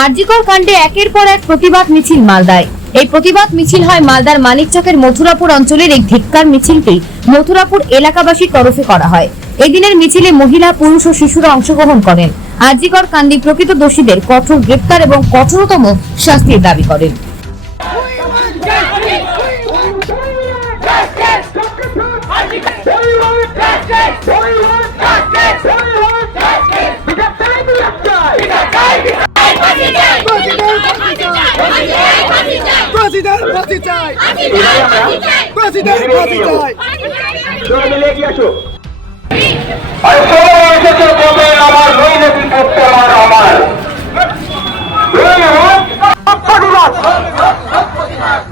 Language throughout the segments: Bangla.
আরজিকর কাণ্ডে একের পর এক প্রতিবাদ মিছিল মালদায়। এই প্রতিবাদ মিছিল হয় মালদার মানিকচকের মথুরাপুর অঞ্চলের এই ধিক্কার মিছিলটি মথুরাপুর এলাকাবাসীর তরফে করা হয়। এদিনের মিছিলে মহিলা, পুরুষ ও শিশুরা অংশগ্রহণ করেন। আরজিকর কান্দি প্রকৃত দোষীদের কঠোর গ্রেপ্তার এবং কঠোরতম শাস্তির দাবি করেন। বলবেন আমার নৈনতি করতে আমার। আমার প্রতিবাদ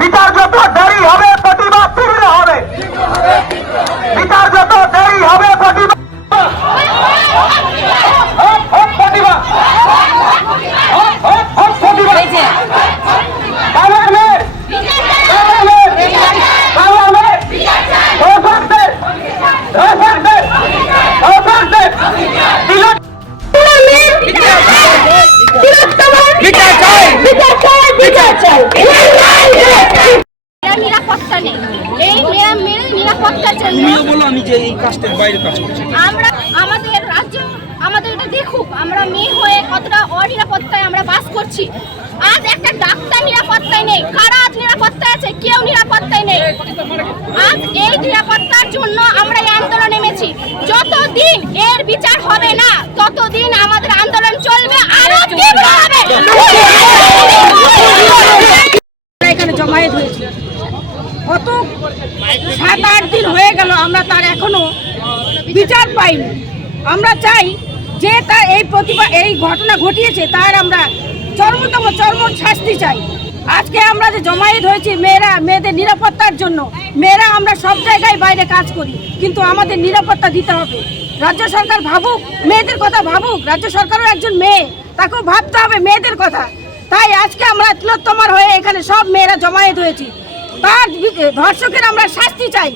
বিচার যত দেরি হবে প্রতিবাদ তীব্র হবে। বিচার যত নিরাপত্তা নেই। এই নিরাপত্তার জন্য আমরা আমাদের রাজ্য আমাদের এটা দেখুক আমরা মেয়ে হয়ে কতটা অনিরাপত্তায় আমরা বাস করছি। আজ একটা ডাক্তার নিরাপত্তায় নেই কারা আজ নিরাপত্তায় আছে? কেউ নিরাপত্তায় নেই। আজ এই নিরাপত্তার জন্য আমরা এই আন্দোলন নেমেছি। যতদিন এর বিচার হবে না ততদিন আমাদের আন্দোলন চলবে আরও তীব্র হবে আমরা এখানে জমায়েত হয়েছি কত সাত আট দিন হয়ে গেল, আমরা তার এখনও বিচার পাইনি। আমরা চাই যে তার এই প্রতিভা এই ঘটনা ঘটিয়েছে, তার আমরা চরমতম চরম শাস্তি চাই। আজকে আমরা যে জমায়েত হয়েছি, মেয়েরা, মেয়েদের নিরাপত্তার জন্য, মেয়েরা আমরা সব জায়গায় বাইরে কাজ করি, কিন্তু আমাদের নিরাপত্তা দিতে হবে। রাজ্য সরকার ভাবুক, মেয়েদের কথা ভাবুক, রাজ্য সরকারও একজন মেয়ে, তাকেও ভাবতে হবে মেয়েদের কথা। তাই আজকে আমরা তিলোত্তমার হয়ে এখানে সব মেয়েরা জমায়েত হয়েছি। তার ধর্ষকের আমরা শাস্তি চাই।